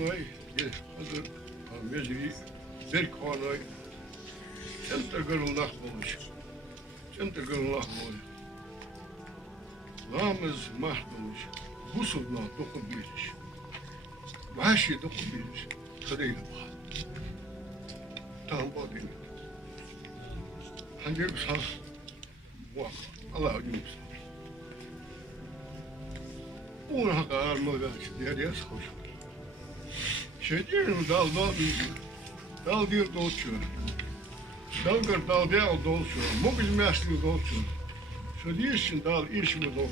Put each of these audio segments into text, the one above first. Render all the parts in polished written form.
Kanay, hazır mecri bir kanay. Sen de gırıldak olmuş. Sen de gırıldak olmuş. Namız mahdolmuş. Bu sunna dokun biliş. Vahşi dokun biliş. Kadayla bak. Talba değil. Hangi sağ? Vah. Allah yumuşak. Ona kadar mı ben diye hoş. Şey diyorum dal diyor dolçuyor. Dalgar dal diye dolçuyor. Mobil mesleği dolçuyor. Şu diyorsun dal işimi dolçuyor.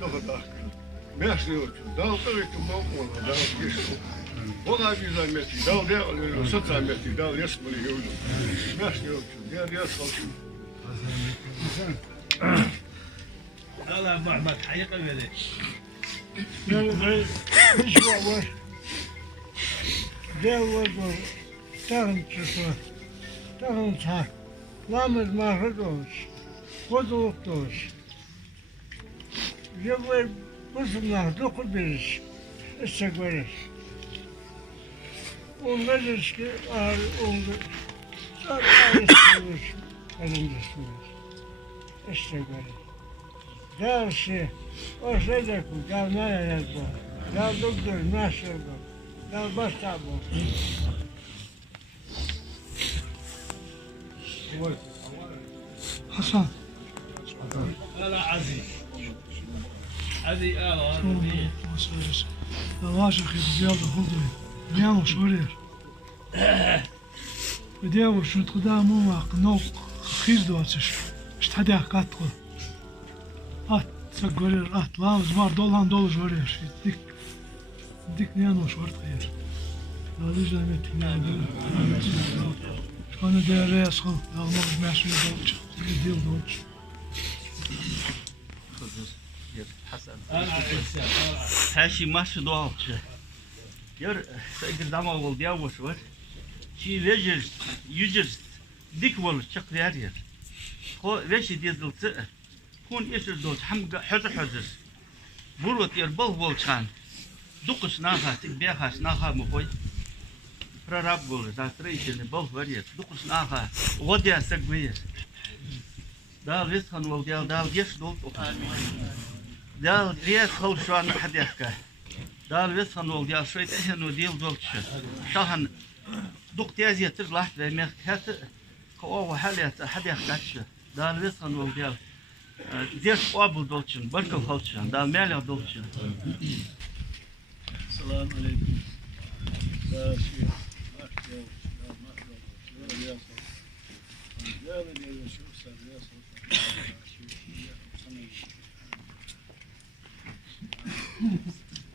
Daha da mesleği dolçuyor. Dal tabii ki ona dal geçiyor. O da bir zahmetli. Dal diye alıyor. Sat zahmetli. Dal yasmalı yolu. Mesleği dolçuyor. Diye çalışıyor. Allah Muhammed hayıka verir. Ne iş var? Devlet var. Tahın çıkıyor. Tahın tak. Namız mahvet olmuş. Koduluk olmuş. Devlet bu sunlar dokun verir. İstek verir. Onlar ki ağır oldu. Çok ağır elinde sürür. İstek verir. Dersi, o şeyde bu, gel nereye bu? Gel doktor, nasıl bu? Gel başta bu. Hasan. Allah aziz. Aziz Allah. Yavaş akıydı, ziyade oldu. Niyama şuraya. بديو شو تقدامه ما قنوق خير دواتش اشتهدي قاتقو ات سقورير ات لا زمار دولان دول جورير ديك نيانو شورت خير لا ديجا ميت نيانو شكون داير راسخو لا ما ماشي دوتش ديال دوتش هاشي ماشي دوتش يور سيقدر دama oldu ya boş var. Ki verir, yüzür, dik olur, çık yer yer. Ho veşi diyildilse, kun esir dost, hem hazır. Burut yer bol çan. Dukus naha, tik behas naha mı koy. Prarab olur, zatre içinde bol var yer. Dukus naha, odya sakbıyır. Dal veskan ol, dal geç dolt okar. Dal riyaz kol şu an hadiyaka. Dal veskan ol, dal şöyle tehenu diyil doltşu. Şahan دقت يا زيت طلعت بمركات كوا حالات حد يحتاج دال ويسخن وديال زيت قابل دوتشن بركة هالشن دال مالي دوتشن السلام عليكم.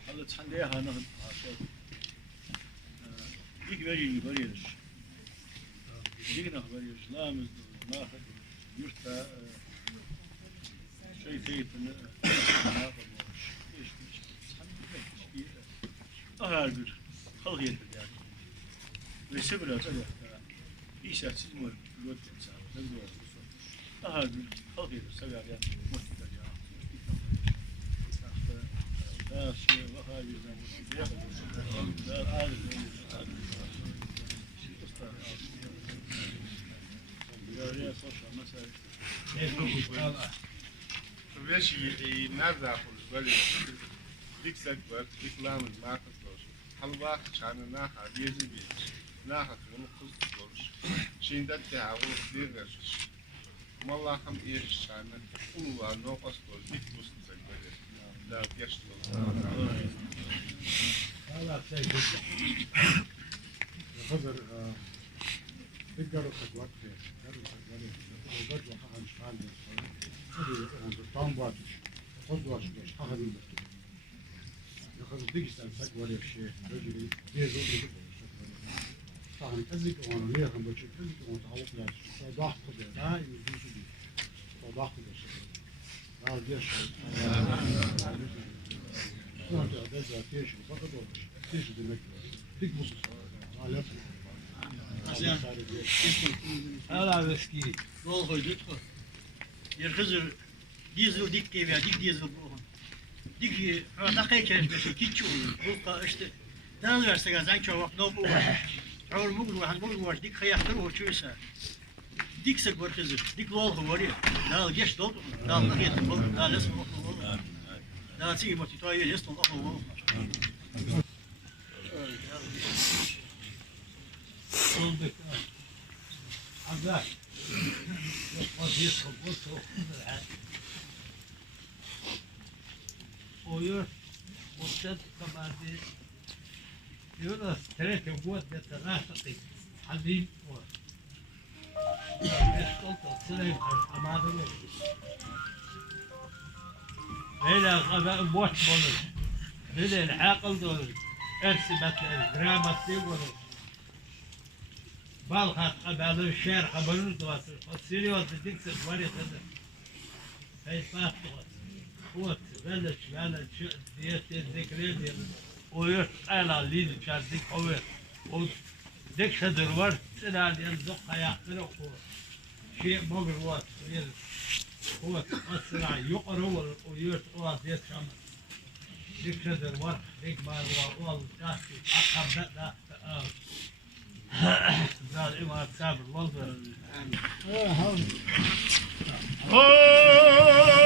هذا تحليها نهض İlk veriyoruz. İlk veriyoruz. Namız, mahvet, yurtta şey teyitini mahvolmuş. Ağır bir halk yedir yani. Ve sebra tabii. İşaretsiz mi? Gördüm sana. Ağır bir halk yedir. Sever yani. Mutlaka ya. Daha şey vaka yüzden mutlaka. Daha ağır bir Wees je nadagen, wel je dik sekber, dik lamen maken los. Halwa chana na hadiyezi bir. Na hatunu kız olur. Şimdi de havu dirler. Mallahım iyi chana. Ulu var no pastor dik musun sekber. Da geçti. Allah sevdi. hazır تقدروا تتوقف وقدروا عن شحال هذه طامباتش خذوا شوش أخذ المكتوب يأخذ ديجستان سكوا لي شيء رجلي بيزو طبعا أزيك وانا ليه هم بتشوف أزيك وانا تعوق لا صباح خذ لا يجوز لي صباح خذ شيء لا ديش كنت أدرس تيش فقط تيش دمكتوب ديك بص على Allah veski. Rol koyduk. Yer kızır. Dizel dik gibi dik dizel bu. Dik dakika içerisinde kiç olur. Bu işte دال ورسه گازن که وقت نو عور مقر ديك خياختر وشويسا ديك سك وركز ديك لول هوري دال جيش دول دال نغيت دال اسمه دال تيجي متتوي يستون اخو عباس يخبط بصوا ويور وصلت كمان يونس ثلاثة قوات يتناسقي حبيب و السلطة سليم حمادة هنا غباء موت بولش هنا العاقل دول ارسمت الجرامة تيبولش بالخات قبل الشارع قبل دوات السيريوس بديك سواري هذا هاي فاهم قوات بلش ديت الذكرى ويسأل لين كان ديك هو وديك شدر ورد سنة ينزق يحترق شيء مغر وات هو أسرع يقرأ ويسأل ديت شمس ديك شدر ورد ديك ما هو تحكي أقام بقى زال إمام صابر والله Oh